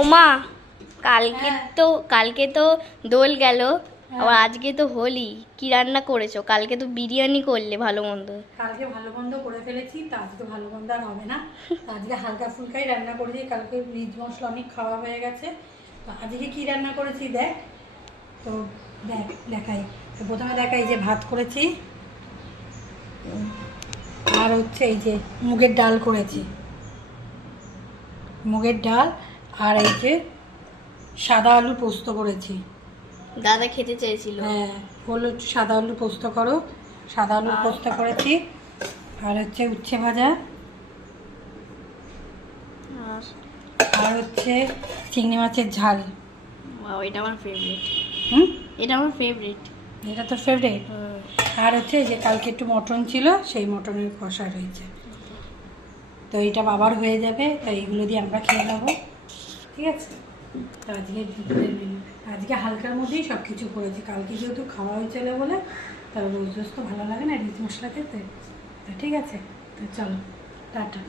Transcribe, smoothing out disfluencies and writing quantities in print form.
ওমা কালকে তো দোল গেল, আবার আজকে তো হোলি। কি রান্না করেছো? কালকে তো বিরিয়ানি করলে ভালো মন্দ। কালকে ভালো মন্দ করে ফেলেছি, তা আজকে ভালো মন্দ আর হবে না। আজকে হালকা ফুলকাই রান্না করেছি, কালকে রিচ মশলা অনেক খাওয়া হয়ে গেছে। তো আজকে কি রান্না করেছি দেখ, তো দেখাই। তো প্রথমে দেখাই যে ভাত করেছি, আর হচ্ছে এই যে মুগের ডাল করেছি, মুগের ডাল। আর এই যে সাদা আলু পোস্ত করেছি। দাদা খেতে চেয়েছিল। হ্যাঁ, বললো একটু সাদা আলু পোস্ত করো, সাদা আলুর পোস্ত করেছি। আর হচ্ছে উচ্ছে ভাজা, আর হচ্ছে চিংড়ি মাছের ঝাল। এটা আমার ফেভারিট। হুম, এটা আমার ফেভারিট। এটা তোর ফেভারিট? আর হচ্ছে যে কালকে একটু মটন ছিল, সেই মটনের কষা রয়েছে। তো এইটা বাবার হয়ে যাবে, তো এইগুলো দিয়ে আমরা খেয়ে নেবো, ঠিক আছে? তো আজকে দুপুরের মেনু, আজকে হালকার মধ্যেই সব কিছু করেছি। কালকে যেহেতু খাওয়া হয়েছিল বলে, তার রোজ রোজ তো ভালো লাগে না রিচ মশলা খেতে। তো ঠিক আছে, তো চলো, টাটা।